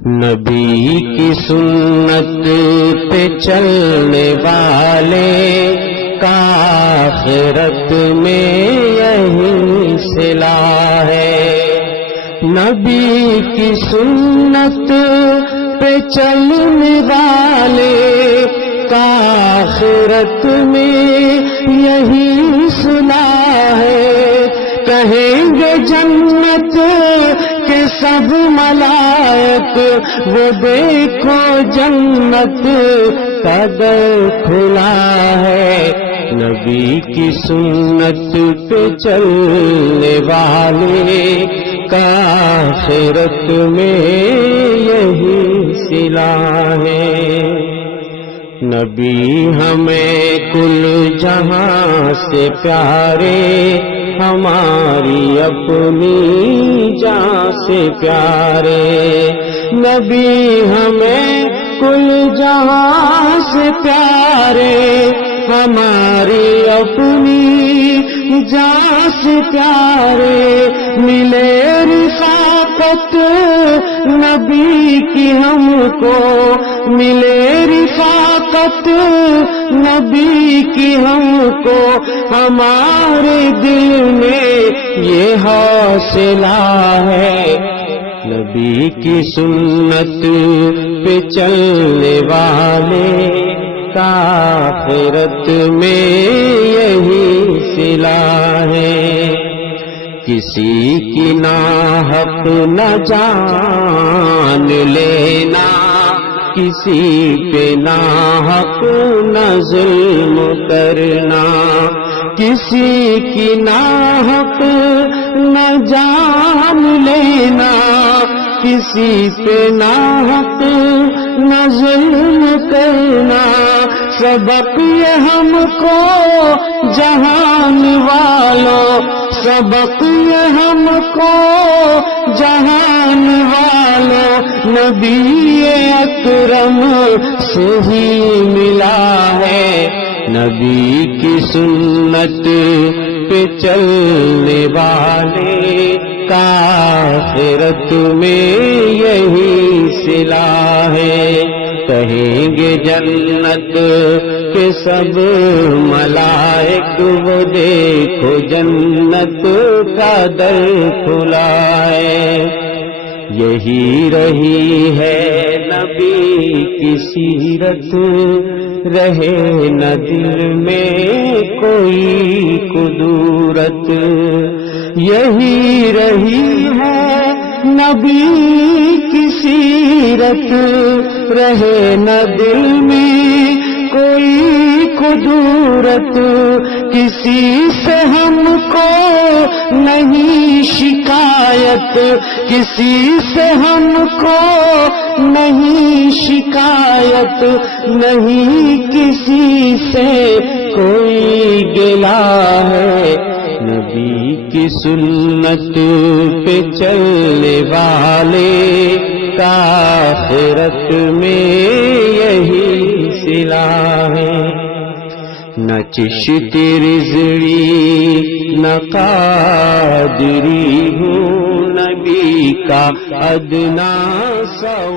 نبی کی سنت پہ چلنے والے کا آخرت میں یہی صلہ ہے۔ نبی کی سنت پہ چلنے والے کا آخرت میں یہی صلہ ہے۔ کہیں گے جنت کے سب ملائک وہ دیکھو جنت کا در کھلا ہے۔ نبی کی سنت پہ چلنے والے کا آخرت میں یہی صلہ ہے۔ نبی ہمیں کل جہاں سے پیارے، ہماری اپنی جان سے پیارے۔ نبی ہمیں کل جہاں سے پیارے، ہماری اپنی جان سے پیارے۔ ملے رفاقت نبی کی ہم کو، ملے رفاقت نبی کی ہم کو، ہمارے دل میں یہ حوصلہ ہے۔ نبی کی سنت پہ چلنے والے کا آخرت میں یہی صلہ ہے۔ کسی کی ناحق نہ جان لینا، کسی پہ ناحق نہ ظلم کرنا، کسی کی ناحق نہ جان لینا، کسی پہ ناحق نہ ظلم کرنا۔ سبق یہ ہم کو جہان والوں، سبق یہ ہم کو جہان والوں، نبی اکرم سے ہی ملا ہے۔ نبی کی سنت پہ چلنے والے کا آخرت میں یہی صلہ ہے۔ کہیں گے جنت کے سب ملائک وہ دیکھو جنت کا در کھلا ہے۔ یہی رہی ہے نبی کی سیرت، رہے نہ دل میں کوئی کدورت۔ یہی رہی ہے نبی کی سیرت، رہے نہ دل میں کوئی کدورت۔ کسی سے ہم کو نہیں شکایت، کسی سے ہم کو نہیں شکایت، نہیں کسی سے کوئی گلہ ہے۔ نبی کی سنت پہ چلنے والے کا آخرت میں یہی صلہ ہے۔ نہ چشتی رزڑی نہ قادری ہوں، نبی کا ادنا سا